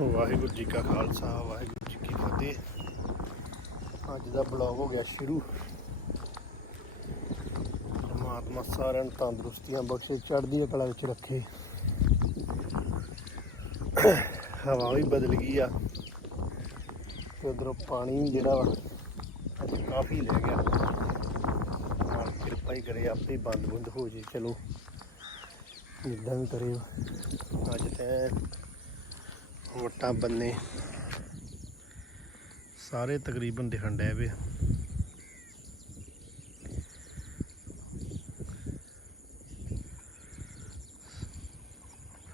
ਵਾਹਿਗੁਰੂ ਜੀ ਕਾ ਖਾਲਸਾ, ਵਾਹਿਗੁਰੂ ਜੀ ਕੀ ਫਤਿਹ। ਅੱਜ ਦਾ ਬਲੌਗ ਹੋ ਗਿਆ ਸ਼ੁਰੂ। ਪਰਮਾਤਮਾ ਸਾਰਿਆਂ ਨੂੰ ਤੰਦਰੁਸਤੀਆਂ ਬਖਸ਼ੇ, ਚੜ੍ਹਦੀਆਂ ਕਲਾ ਵਿੱਚ ਰੱਖੇ। ਹਵਾ ਵੀ ਬਦਲ ਗਈ ਆ। ਤੇ ਉਧਰੋਂ ਪਾਣੀ ਜਿਹੜਾ ਵਾ, ਅੱਜ ਕਾਫੀ ਲੈ ਗਿਆ। ਨਾਲ ਕਿਰਪਾ ਹੀ ਕਰੇ, ਆਪੇ ਬੰਦ ਬੰਦ ਹੋ ਜੇ। ਚਲੋ, ਜਿੱਦਾਂ ਵੀ ਕਰੇ ਅੱਜ ਤੇ ਵਟਾਂ ਬੰਨੇ। ਸਾਰੇ ਤਕਰੀਬਨ ਦਿਖਣ ਡੈ ਵੇ।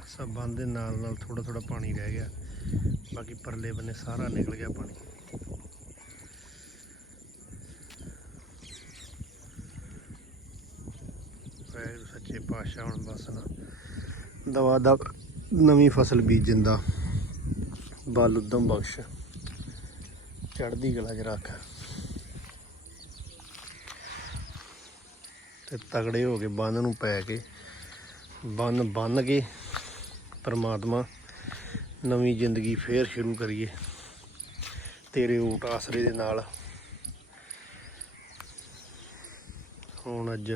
ਸਭ ਬੰਦ ਦੇ ਨਾਲ ਨਾਲ ਥੋੜਾ ਥੋੜਾ ਪਾਣੀ ਰਹਿ ਗਿਆ। ਬਾਕੀ ਪਰਲੇ ਬੰਨੇ ਸਾਰਾ ਨਿਕਲ ਗਿਆ ਪਾਣੀ। ਸੱਚੇ ਪਾਤਸ਼ਾਹ ਹੁਣ ਬਸ ਨਾ। ਦਵਾ ਦਾ ਨਵੀਂ ਫਸਲ ਬੀਜਣ ਦਾ। ਬਲ ਉਦਮ ਬਖਸ਼। ਚੜ੍ਹਦੀ ਕਲਾ ਚ ਰੱਖ। ਤੇ ਤਗੜੇ ਹੋ ਕੇ ਬੰਨ ਨੂੰ ਪੈ ਕੇ, ਬੰਨ ਬੰਨ ਕੇ ਪਰਮਾਤਮਾ ਨਵੀਂ ਜ਼ਿੰਦਗੀ ਫੇਰ ਸ਼ੁਰੂ ਕਰੀਏ। ਤੇਰੇ ਊਟ ਆਸਰੇ ਦੇ ਨਾਲ। ਹੁਣ ਅੱਜ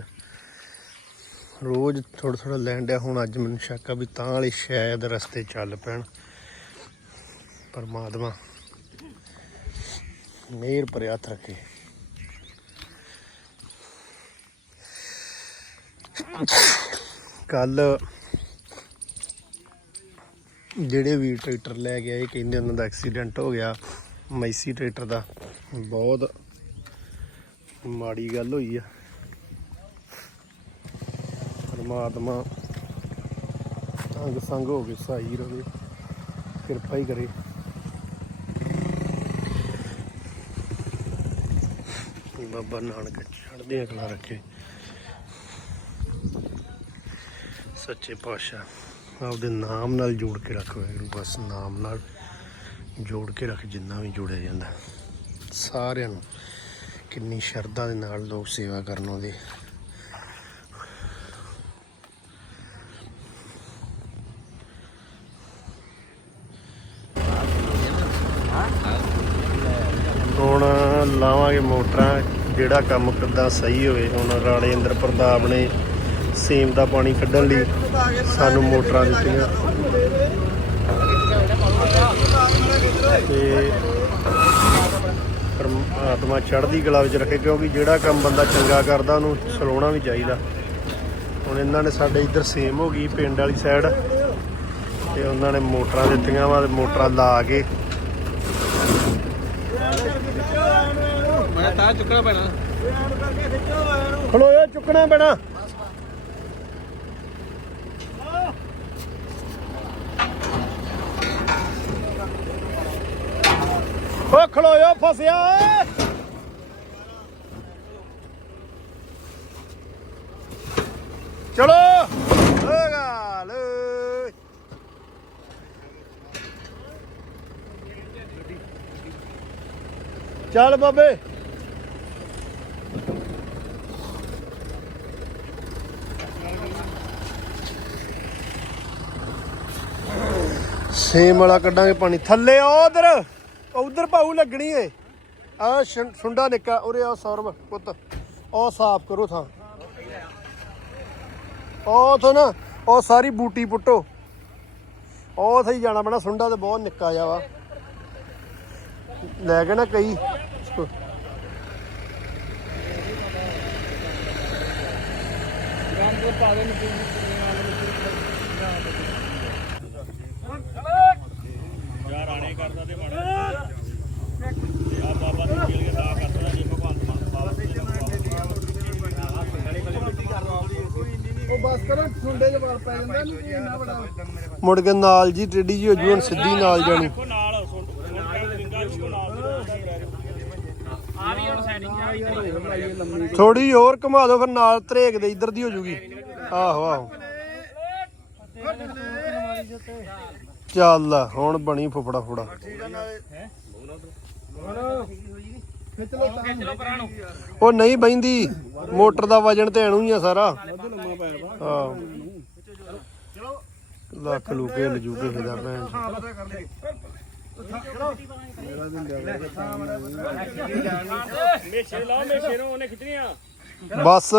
ਰੋਜ਼ ਥੋੜਾ ਥੋੜਾ ਲੈਂਡਿਆ ਹੁਣ ਅੱਜ ਮੈਨੂੰ ਸ਼ੱਕ ਆ ਵੀ ਤਾਂ ਵਾਲੇ ਸ਼ਾਇਦ ਰਸਤੇ ਚੱਲ ਪੈਣ। ਪਰਮਾਤਮਾ। ਮਿਹਰ ਪਰ ਹੱਥ ਰੱਖੇ। ਕੱਲ ਜਿਹੜੇ ਵੀ ਟਰੈਕਟਰ ਲੈ ਕੇ ਆਏ, ਕਹਿੰਦੇ ਉਹਨਾਂ ਦਾ ਐਕਸੀਡੈਂਟ ਹੋ ਗਿਆ। ਮੈਸੀ ਟਰੈਕਟਰ ਦਾ। ਬਹੁਤ ਮਾੜੀ ਗੱਲ ਹੋਈ ਆ। ਪਰਮਾਤਮਾ ਅੰਗ ਸੰਗ ਹੋ ਕੇ ਸਹੀ ਰਹੇ ਕਿਰਪਾ ਹੀ ਕਰੇ। ਬਾਬਾ ਨਾਨਕ ਚੜ੍ਹਦੀਆਂ ਅਗਲਾ ਰੱਖੇ। ਸੱਚੇ ਪਾਤਸ਼ਾਹ, ਆਪਦੇ ਨਾਮ ਨਾਲ ਜੋੜ ਕੇ ਰੱਖ ਵਾਹਿਗੁਰੂ ਬਸ ਨਾਮ ਨਾਲ ਜੋੜ ਕੇ ਰੱਖ, ਜਿੰਨਾ ਵੀ ਜੋੜਿਆ ਜਾਂਦਾ। ਸਾਰਿਆਂ ਨੂੰ ਕਿੰਨੀ ਸ਼ਰਧਾ ਦੇ ਨਾਲ ਲੋਕ ਸੇਵਾ ਕਰਨ ਆਉਂਦੇ ਹੁਣ ਲਾਵਾਂਗੇ ਮੋਟਰਾਂ ਜਿਹੜਾ ਕੰਮ ਕਿੱਦਾਂ ਸਹੀ ਹੋਵੇ, ਹੁਣ ਰਾਣੇ ਇੰਦਰ ਪ੍ਰਤਾਪ ਨੇ ਸੇਮ ਦਾ ਪਾਣੀ ਕੱਢਣ ਲਈ ਸਾਨੂੰ ਮੋਟਰਾਂ ਦਿੱਤੀਆਂ। ਤੇ ਪਰਮਾਤਮਾ ਚੜ੍ਹਦੀ ਕਲਾ ਵਿੱਚ ਰੱਖੇ, ਕਿਉਂਕਿ ਜਿਹੜਾ ਕੰਮ ਬੰਦਾ ਚੰਗਾ ਕਰਦਾ, ਉਹਨੂੰ ਸਲਾਉਣਾ ਵੀ ਚਾਹੀਦਾ। ਹੁਣ ਇਹਨਾਂ ਨੇ ਸਾਡੇ ਇੱਧਰ ਸੇਮ ਹੋ ਗਈ, ਪਿੰਡ ਵਾਲੀ ਸਾਈਡ ਤੇ ਉਹਨਾਂ ਨੇ ਮੋਟਰਾਂ ਦਿੱਤੀਆਂ ਵਾ ਤੇ ਮੋਟਰਾਂ ਲਾ ਕੇ ਮੈਂ ਤਾਂ ਚੁੱਕਣਾ ਪੈਣਾ। ਖਲੋਇਆ ਚੁੱਕਣਾ ਪੈਣਾ। ਓ ਖਲੋਇਆ ਫਸਿਆ ਚਲੋ। ਓ ਗਾਲ ਚੱਲ ਬਾਬੇ। ਸੇਮ ਵਾਲਾ ਕੱਢਾਂਗੇ ਪਾਣੀ। ਥੱਲੇ ਆ ਉਧਰ। ਉਧਰ ਪਾਉ ਲੱਗਣੀ ਏ। ਆ ਸੁੰਡਾ ਨਿੱਕਾ, ਉਰੇ ਆ ਸੌਰਵ ਪੁੱਤ। ਉਹ ਸਾਫ਼ ਕਰੋ ਥਾਂ। ਉਹ ਥੋ ਨਾ, ਉਹ ਸਾਰੀ ਬੂਟੀ ਪੁੱਟੋ। ਉਹ ਸਹੀ ਜਾਣਾ ਪੈਣਾ, ਸੁੰਡਾ ਤੇ ਬਹੁਤ ਨਿੱਕਾ ਜਾ ਵਾ। ਲੈ ਕੇ ਨਾ ਕਈ। ਰਾਮਪੁਰ ਪਾ ਦੇ ਯਾਰ ਆਣੇ ਕਰਦਾ ਤੇ ਮਾੜਾ ਆ ਬਾਬਾ ਦੀ ਜੇਲ੍ਹ ਕੇ ਦਾ ਕਰਦਾ ਜੀ ਭਗਵੰਤ ਮਾਨ ਬਾਬਾ ਉਹ ਬਸ ਕਰੋ ਸੁੰਡੇ ਦੇ ਵਾਲ ਪੈ ਜਾਂਦਾ ਨਹੀਂ ਇੰਨਾ ਬੜਾ ਮੁੜ ਕੇ ਨਾਲ ਜੀ ਟੇਡੀ ਜੀ ਹੋ ਜੂ ਹੁਣ ਸਿੱਧੀ ਨਾਲ ਜਾਣੀ। ਨਾਲ ਸੁਣ ਸੁਣ ਕੇ ਰਿੰਗਾ ਦੇਖੋ ਨਾਲ ਆ ਵੀ ਹੁਣ ਸੈਟਿੰਗ ਆ। ਥੋੜੀ ਹੋਰ ਘੁਮਾ ਦਿਓ ਫਿਰ ਨਾਲ ਧਰੇਕ ਦੇ ਇੱਧਰ ਦੀ ਹੋ ਜੂਗੀ। ਆਹੋ ਆਹੋ। ਚੱਲ ਹੁਣ ਬਣੀ ਫੁਫੜਾ ਫੁੜਾ ਖਿੱਚ ਲੋ ਤਾਂ ਚਲੋ ਪਰਾਂ ਨੂੰ ਉਹ ਨਹੀਂ ਬੈਂਦੀ ਮੋਟਰ ਦਾ ਵਜਨ ਤੇ ਐਣੂ ਹੀ ਆ ਸਾਰਾ। ਹਾਂ। ਲੱਖ ਲੂਕੇ ਲਜੂਕੇ ਇਹਦਾ ਭੈਣ ਚੋਦ। ਹਾਂ ਪਤਾ ਕਰ ਲੈ ਮੇਸ਼ੇ ਲਾਓ ਮੇਸ਼ੇ ਨੂੰ ਉਹਨੇ ਖਿੱਚਣੀਆਂ। ਬਸ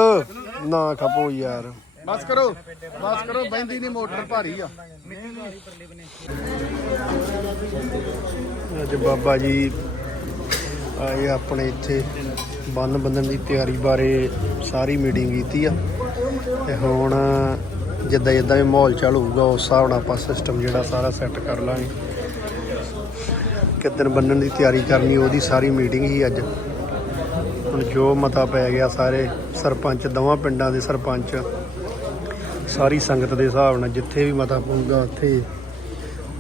ਨਾ ਖਪੋ ਯਾਰ। ਬਸ ਕਰੋ ਬਸ ਕਰੋ ਬੈਂਦੀ ਨਹੀਂ ਮੋਟਰ ਭਾਰੀ ਆ। ਅੱਜ ਬਾਬਾ ਜੀ ਆਏ ਆਪਣੇ ਇੱਥੇ, ਬੰਨ ਬੰਨਣ ਦੀ ਤਿਆਰੀ ਬਾਰੇ ਸਾਰੀ ਮੀਟਿੰਗ ਕੀਤੀ ਆ। ਤੇ ਹੁਣ ਜਿੱਦਾਂ ਜਿੱਦਾਂ ਵੀ ਮਾਹੌਲ ਚੱਲ ਹੋਊਗਾ, ਉਸ ਹਿਸਾਬ ਨਾਲ ਆਪਾਂ ਸਿਸਟਮ ਜਿਹੜਾ ਸਾਰਾ ਸੈੱਟ ਕਰ ਲਾਂਗੇ। ਕਿਦਨ ਬੰਨਣ ਦੀ ਤਿਆਰੀ ਕਰਨੀ, ਉਹਦੀ ਸਾਰੀ ਮੀਟਿੰਗ ਹੀ ਅੱਜ। ਹੁਣ ਜੋ ਮਤਾ ਪੈ ਗਿਆ ਸਾਰੇ ਸਰਪੰਚ, ਦੋਵਾਂ ਪਿੰਡਾਂ ਦੇ ਸਰਪੰਚ ਸਾਰੀ ਸੰਗਤ ਦੇ ਹਿਸਾਬ ਨਾਲ ਜਿੱਥੇ ਵੀ ਮਤਾ ਪਊਗਾ, ਉੱਥੇ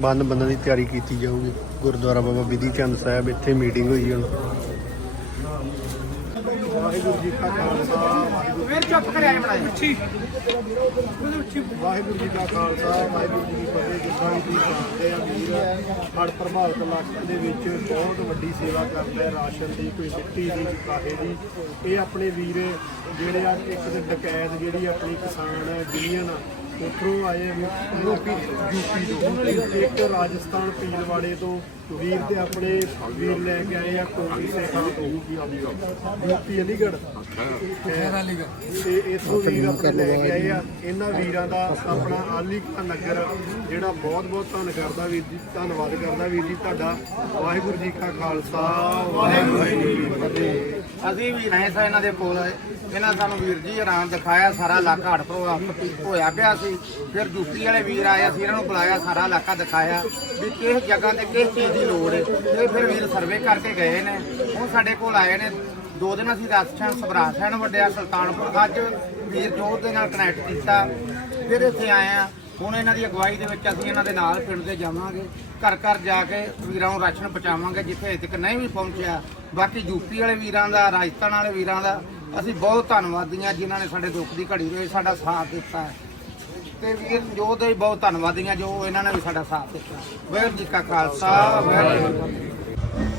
ਬੰਨ ਬੰਨਣ ਦੀ ਤਿਆਰੀ ਕੀਤੀ ਜਾਊਗੀ। ਗੁਰਦੁਆਰਾ ਬਾਬਾ ਵਿਧੀ ਚੰਦ ਸਾਹਿਬ ਇੱਥੇ ਮੀਟਿੰਗ ਹੋਈ ਹੁਣ। ਜੀ ਕਾ ਖਾਲਸਾ ਫਿਰ ਚੁੱਪ ਕਰਿਆ ਬਣਾਇਆ ਵਾਹਿਗੁਰੂ ਜੀ ਕਾ ਖਾਲਸਾ ਵਾਹਿਗੁਰੂ ਜੀ ਕੀ ਫਤਿਹ। ਜਿੱਦਾਂ ਆ ਵੀਰ ਪ੍ਰਭਾਵਿਤ ਇਲਾਕੇ ਦੇ ਵਿੱਚ ਬਹੁਤ ਵੱਡੀ ਸੇਵਾ ਕਰਦੇ ਆ ਰਾਸ਼ਨ ਦੀ ਕੋਈ ਮਿੱਟੀ ਦੀ ਕਾਹੇ ਦੀ। ਇਹ ਆਪਣੇ ਵੀਰ ਜਿਹੜੇ ਆ ਇੱਕ ਦੇ ਡਕੈਤ ਜਿਹੜੀ ਆਪਣੀ ਕਿਸਾਨ ਯੂਨੀਅਨ ਉੱਥੋਂ ਆਏ ਯੂਪੀ ਯੂਪੀ ਤੋਂ ਇੱਕ ਰਾਜਸਥਾਨ ਪੀਲਵਾੜੇ ਤੋਂ ਵੀਰ ਤੇ ਆਪਣੇ ਵੀਰ ਲੈ ਕੇ ਆਏ ਆ ਕੋਟੀ ਸੇਖਾਂ ਤੋਂ। ਯੂਪੀ ਅਲੀਗੜ੍ਹ। ਤੇ ਇਥੋਂ ਵੀਰ ਆਪਣੇ ਲੈ ਕੇ ਆਏ ਆ। ਇਹਨਾਂ ਵੀਰਾਂ ਦਾ ਆਪਣਾ ਆਲੀ ਕਾ ਨਗਰ ਜਿਹੜਾ ਬਹੁਤ ਬਹੁਤ ਧੰਨ ਕਰਦਾ ਵੀਰ ਜੀ ਧੰਨਵਾਦ ਕਰਦਾ ਵੀਰ ਜੀ। ਤੁਹਾਡਾ ਵਾਹਿਗੁਰੂ ਜੀ ਕਾ ਖਾਲਸਾ ਵਾਹਿਗੁਰੂ ਜੀ ਕੀ ਫਤਿਹ। ਅਸੀਂ ਵੀ ਰਹੇ ਸਾਂ ਇਹਨਾਂ ਦੇ ਕੋਲ। ਇਹਨਾਂ ਸਾਨੂੰ ਵੀਰ ਜੀ ਆਰਾਮ ਦਿਖਾਇਆ, ਸਾਰਾ ਇਲਾਕਾ ਹੜ੍ਹ ਪ੍ਰਭਾਵਿਤ ਹੋਇਆ ਪਿਆ ਸੀ। ਫਿਰ ਯੂਪੀ ਵਾਲੇ ਵੀਰ ਆਏ, ਅਸੀਂ ਇਹਨਾਂ ਨੂੰ ਬੁਲਾਇਆ, ਸਾਰਾ ਇਲਾਕਾ ਦਿਖਾਇਆ ਵੀ ਕਿਸ ਜਗ੍ਹਾ ਤੇ ਕਿਸ ਚੀਜ਼ ਦੀ ਲੋੜ ਹੈ। ਇਹ ਫਿਰ ਵੀਰ ਸਰਵੇ ਕਰਕੇ ਗਏ ਨੇ। ਉਹ ਸਾਡੇ ਕੋਲ ਆਏ ਨੇ। ਦੋ ਦਿਨ ਅਸੀਂ ਰਾਜਸਥਾਨ ਸਭਰਾਜ ਸੈਣ ਵੱਡਿਆ, ਸੁਲਤਾਨਪੁਰ ਅੱਜ ਵੀਰ ਜੋਤ ਦੇ ਨਾਲ ਕਨੈਕਟ ਕੀਤਾ। ਫਿਰ ਇੱਥੇ ਆਏ ਆ। ਹੁਣ ਇਹਨਾਂ ਦੀ ਅਗਵਾਈ ਦੇ ਵਿੱਚ ਅਸੀਂ ਇਹਨਾਂ ਦੇ ਨਾਲ ਪਿੰਡ ਦੇ ਜਾਵਾਂਗੇ, ਘਰ ਘਰ ਜਾ ਕੇ ਵੀਰਾਂ ਨੂੰ ਰਾਸ਼ਨ ਪਹੁੰਚਾਵਾਂਗੇ, ਜਿੱਥੇ ਅਜੇ ਤੱਕ ਨਹੀਂ ਵੀ ਪਹੁੰਚਿਆ। ਬਾਕੀ ਯੂਪੀ ਵਾਲੇ ਵੀਰਾਂ ਦਾ, ਰਾਜਸਥਾਨ ਵਾਲੇ ਵੀਰਾਂ ਦਾ, ਅਸੀਂ ਬਹੁਤ ਧੰਨਵਾਦੀ ਹਾਂ ਜਿਨ੍ਹਾਂ ਨੇ ਸਾਡੇ ਦੁੱਖ ਦੀ ਘੜੀ ਵਿੱਚ ਸਾਡਾ ਸਾਥ ਦਿੱਤਾ ਹੈ। ਤੇ ਵੀਰ ਜੋ ਦੇ ਬਹੁਤ ਧੰਨਵਾਦੀ ਹਾਂ, ਜੋ ਇਹਨਾਂ ਨੇ ਵੀ ਸਾਡਾ ਸਾਥ ਦਿੱਤਾ। ਵਾਹਿਗੁਰੂ ਜੀ ਕਾ ਖਾਲਸਾ, ਵਾਹਿਗੁਰੂ ਜੀ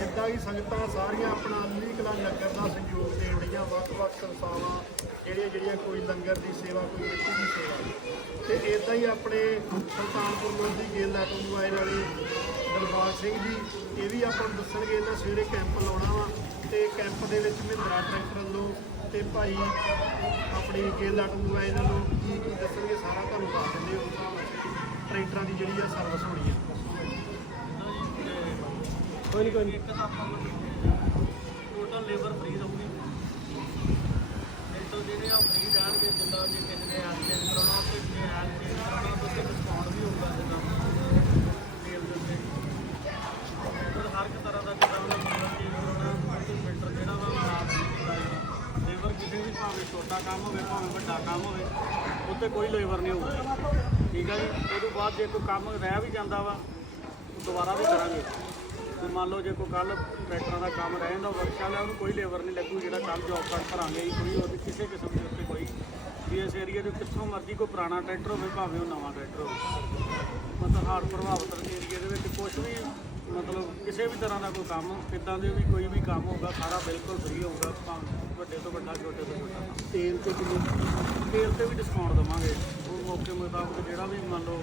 ਜਿੱਦਾਂ ਕਿ ਸੰਗਤਾਂ ਸਾਰੀਆਂ ਆਪਣਾ ਅਲੀ ਕਲਾ ਨਗਰ ਦਾ ਸਹਿਯੋਗ ਦੇਣ ਰਹੀਆਂ ਵੱਖ-ਵੱਖ ਸੰਸਥਾਵਾਂ ਜਿਹੜੀਆਂ ਜਿਹੜੀਆਂ ਕੋਈ ਲੰਗਰ ਦੀ ਸੇਵਾ, ਕੋਈ ਮਿੱਟੀ ਦੀ ਸੇਵਾ। ਤੇ ਇਦਾਂ ਹੀ ਆਪਣੇ ਸੁਲਤਾਨਪੁਰ ਲੋਧੀ ਗੇਲਾ ਤੋਂ ਆਏ ਵਾਲੇ ਦਰਬਾਰ ਸਿੰਘ ਜੀ ਇਹ ਵੀ ਆਪਾਂ ਨੂੰ ਦੱਸਣਗੇ ਇਹਨਾਂ ਸਵੇਰੇ ਕੈਂਪ ਲਾਉਣਾ ਵਾ ਤੇ ਕੈਂਪ ਦੇ ਵਿੱਚ ਮਹਿੰਦਰਾ ਟਰੈਕਟਰ ਵੱਲੋਂ ਤੇ ਭਾਈ ਆਪਣੀ ਗੇਲਾ ਤੋਂ ਆਏ ਵੱਲੋਂ ਕੀ ਕੀ ਦੱਸਣਗੇ ਸਾਰਾ ਤੁਹਾਨੂੰ ਦੱਸ ਦਿੰਦੇ ਹੋ ਟਰੈਕਟਰਾਂ ਦੀ ਜਿਹੜੀ ਆ ਸਰਵਿਸ ਹੋਣੀ ਆ। ਕੋਈ ਨਹੀਂ ਕੋਈ ਨਹੀਂ ਟੋਟਲ ਲੇਬਰ ਫ੍ਰੀ ਰਹੂਗੀ ਟੋਟਲ ਜਿਹੜੇ ਆ ਫ੍ਰੀ ਰਹਿਣਗੇ ਜਿੱਦਾਂ ਜੇ ਕਿਸੇ ਨੇ ਐਕਸੀਡੈਂਟ ਕਰਾਉਣਾ ਤੇ ਜੇ ਐਕਸੀਡੈਂਟ ਕਰਾਉਣਾ ਤਾਂ ਤੇ ਡਿਸਕਾਊਂਟ ਵੀ ਹੋਊਗਾ ਤੇ ਕੰਮ ਤੇਲ ਦੇ ਉੱਤੇ ਟੋਟਲ ਹਰ ਇੱਕ ਤਰ੍ਹਾਂ ਦਾ ਜਿੱਦਾਂ ਉਹਦਾ ਮਤਲਬ ਚੇਂਜ ਕਰਾਉਣਾ ਤੇ ਫਿਲਟਰ ਜਿਹੜਾ ਵਾ ਉਹ ਆਪ ਹੀ ਕਰਾਏਗਾ ਲੇਬਰ ਕਿਸੇ ਵੀ ਭਾਵੇਂ ਛੋਟਾ ਕੰਮ ਹੋਵੇ ਭਾਵੇਂ ਵੱਡਾ ਕੰਮ ਹੋਵੇ ਉੱਤੇ ਕੋਈ ਲੇਬਰ ਨਹੀਂ ਹੋਊਗੀ। ਠੀਕ ਹੈ ਜੀ? ਉਹ ਤੋਂ ਬਾਅਦ ਜੇ ਕੋਈ ਕੰਮ ਰਹਿ ਵੀ ਜਾਂਦਾ ਵਾ ਦੁਬਾਰਾ ਵੀ ਕਰਾਂਗੇ। ਤੇ ਮੰਨ ਲਓ ਜੇ ਕੋਈ ਕੱਲ ਟਰੈਕਟਰਾਂ ਦਾ ਕੰਮ ਰਹਿ ਜਾਂਦਾ ਵਰਕਸ਼ਾਪ ਹੈ ਉਹਨੂੰ ਕੋਈ ਲੇਬਰ ਨਹੀਂ ਲੱਗੂ ਜਿਹੜਾ ਕੰਮ ਜੌਬ ਕਾਰਡ ਭਰਾਂਗੇ ਜੀ, ਕੋਈ ਉਹਦੀ ਕਿਸੇ ਕਿਸਮ ਦੇ ਉੱਤੇ ਕੋਈ। ਵੀ ਇਸ ਏਰੀਆ ਦੇ ਕਿੱਥੋਂ ਮਰਜ਼ੀ ਕੋਈ ਪੁਰਾਣਾ ਟਰੈਕਟਰ ਹੋਵੇ ਭਾਵੇਂ ਉਹ ਨਵਾਂ ਟਰੈਕਟਰ ਹੋਵੇ। ਮਤਲਬ ਹੜ੍ਹ ਪ੍ਰਭਾਵਿਤ ਏਰੀਆ ਦੇ ਵਿੱਚ ਕੁਝ ਵੀ ਮਤਲਬ ਕਿਸੇ ਵੀ ਤਰ੍ਹਾਂ ਦਾ ਕੋਈ ਕੰਮ ਕਿੱਦਾਂ ਦੇ ਵੀ ਕੋਈ ਵੀ ਕੰਮ ਹੋਊਗਾ ਸਾਰਾ ਬਿਲਕੁਲ ਫ੍ਰੀ ਹੋਊਗਾ ਭਾਵੇਂ ਵੱਡੇ ਤੋਂ ਵੱਡਾ ਛੋਟੇ ਤੋਂ ਛੋਟਾ ਤੇਲ ਤੇ ਕਿੰਨੇ? ਤੇਲ ਤੇ ਵੀ ਡਿਸਕਾਊਂਟ ਦਵਾਂਗੇ। ਉਹ ਮੌਕੇ ਮੁਤਾਬਕ ਜਿਹੜਾ ਵੀ ਮੰਨ ਲਓ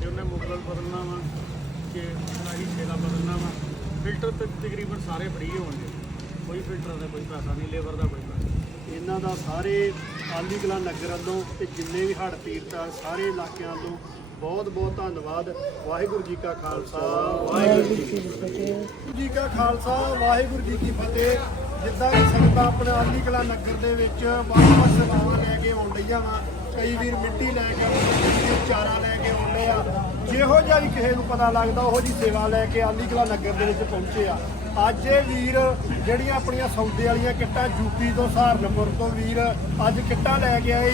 ਜੇ ਉਹਨੇ ਮੁਗਲ ਬਦਲਣਾ ਵਾ ਕਿ ਨਾਈ ਛੇਲਾ ਬਦਲਣਾ ਵਾ ਫਿਲਟਰ ਤੇ ਤਕਰੀਬਨ ਸਾਰੇ ਫ੍ਰੀ ਹੋਣਗੇ। ਕੋਈ ਫਿਲਟਰ ਦਾ ਕੋਈ ਪੈਸਾ ਨਹੀਂ ਲੇਬਰ ਦਾ ਕੋਈ ਪੈਸਾ। ਇਹਨਾਂ ਦਾ ਸਾਰੇ ਆਲੀ ਕਲਾ ਨਗਰ ਵੱਲੋਂ ਤੇ ਜਿੰਨੇ ਵੀ ਹੜ੍ਹ ਪੀੜਤ ਸਾਰੇ ਇਲਾਕਿਆਂ ਤੋਂ ਬਹੁਤ ਬਹੁਤ ਧੰਨਵਾਦ। ਵਾਹਿਗੁਰੂ ਜੀ ਕਾ ਖਾਲਸਾ, ਵਾਹਿਗੁਰੂ ਜੀ ਕੀ ਫਤਿਹ। ਵਾਹਿਗੁਰੂ ਜੀ ਕਾ ਖਾਲਸਾ, ਵਾਹਿਗੁਰੂ ਜੀ ਕੀ ਫਤਿਹ। ਜਿੱਦਾਂ ਕਿ ਸੰਗਤਾਂ ਆਪਣੇ ਆਲੀ ਕਲਾ ਨਗਰ ਦੇ ਵਿੱਚ ਵੱਖ-ਵੱਖ ਸੇਵਾਵਾਂ ਲੈ ਕੇ ਆਉਣ ਡਈਆਂ ਵਾ। ਕਈ ਵੀਰ ਮਿੱਟੀ ਲੈ ਕੇ ਆਉਂਦੇ ਕਈ ਵੀਰ ਚਾਰਾ ਲੈ ਕੇ ਆਉਂਦੇ ਆ। ਜਿਹੋ ਜਿਹਾ ਵੀ ਕਿਸੇ ਨੂੰ ਪਤਾ ਲੱਗਦਾ, ਉਹੋ ਜੀ ਸੇਵਾ ਲੈ ਕੇ ਆਲੀ ਕਲਾ ਨਗਰ ਦੇ ਵਿੱਚ ਪਹੁੰਚੇ ਆ। ਅੱਜ ਇਹ ਵੀਰ ਜਿਹੜੀਆਂ ਆਪਣੀਆਂ ਸੌਦੇ ਵਾਲੀਆਂ ਕਿੱਟਾਂ ਯੂਪੀ ਤੋਂ, ਸਹਾਰਨਪੁਰ ਤੋਂ ਵੀਰ ਅੱਜ ਕਿੱਟਾਂ ਲੈ ਕੇ ਆਏ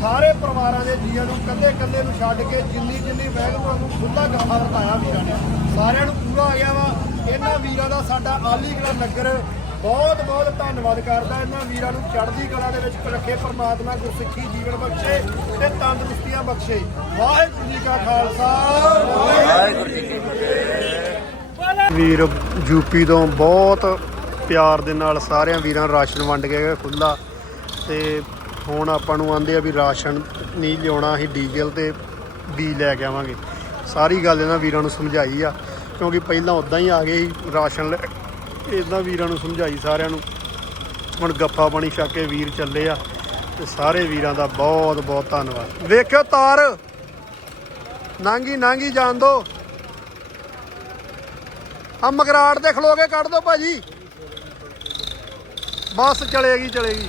ਸਾਰੇ ਪਰਿਵਾਰਾਂ ਦੇ ਜੀਆਂ ਨੂੰ ਕੱਲੇ ਕੱਲੇ ਨੂੰ ਛੱਡ ਕੇ ਜਿੰਨੀ ਜਿੰਨੀ ਵੈਗਨ ਨੂੰ ਖੁੱਲਾ ਗੱਫਾ ਵਰਤਾਇਆ ਵੀਰਾਂ ਨੇ। ਸਾਰਿਆਂ ਨੂੰ ਪੂਰਾ ਆ ਗਿਆ ਵਾ। ਇਹਨਾਂ ਵੀਰਾਂ ਦਾ ਸਾਡਾ ਆਲੀ ਕਲਾ ਨਗਰ ਬਹੁਤ ਬਹੁਤ ਧੰਨਵਾਦ ਕਰਦਾ। ਇਹਨਾਂ ਵੀਰਾਂ ਨੂੰ ਚੜ੍ਹਦੀ ਕਲਾ ਦੇ ਵਿੱਚ ਰੱਖੇ ਪ੍ਰਮਾਤਮਾ ਗੁਰਸਿੱਖੀ ਜੀਵਨ ਬਖਸ਼ੇ ਤੇ ਤੰਦਰੁਸਤੀਆਂ ਬਖਸ਼ੇ। ਵਾਹਿਗੁਰੂ ਜੀ ਕਾ ਖਾਲਸਾ। ਵਾਹਿਗੁਰੂ ਜੀ ਕੀ ਫਤਿਹ। ਵੀਰ ਯੂਪੀ ਤੋਂ ਬਹੁਤ ਪਿਆਰ ਦੇ ਨਾਲ ਸਾਰਿਆਂ ਵੀਰਾਂ ਰਾਸ਼ਨ ਵੰਡ ਕੇ ਗਏ ਖੁੱਲਾ ਤੇ ਹੁਣ ਆਪਾਂ ਨੂੰ ਆਂਦੇ ਆ ਵੀ ਰਾਸ਼ਨ ਨਹੀਂ ਲਿਆਉਣਾ, ਅਸੀਂ ਡੀਜ਼ਲ ਤੇ ਵੀ ਲੈ ਕੇ ਆਵਾਂਗੇ। ਸਾਰੀ ਗੱਲ ਇਹਨਾਂ ਵੀਰਾਂ ਨੂੰ ਸਮਝਾਈ ਆ, ਕਿਉਂਕਿ ਪਹਿਲਾਂ ਉਦਾਂ ਹੀ ਆ ਗਏ ਰਾਸ਼ਨ ਇਹਨਾਂ ਵੀਰਾਂ ਨੂੰ ਸਮਝਾਈ ਸਾਰਿਆਂ ਨੂੰ। ਹੁਣ ਗੱਫਾ ਪਾਣੀ ਛੱਕ ਕੇ ਵੀਰ ਚੱਲੇ ਆ, ਤੇ ਸਾਰੇ ਵੀਰਾਂ ਦਾ ਬਹੁਤ ਬਹੁਤ ਧੰਨਵਾਦ। ਵੇਖਿਓ ਤਾਰ ਨਾਂਗੀ ਨਾਂਗੀ ਜਾਣ ਦੋ। ਆ ਮਗਰਾੜ ਦੇ ਖਲੋਗੇ ਕੱਢ ਦੋ ਭਾਜੀ। ਬਸ ਚਲੇਗੀ ਚਲੇਗੀ।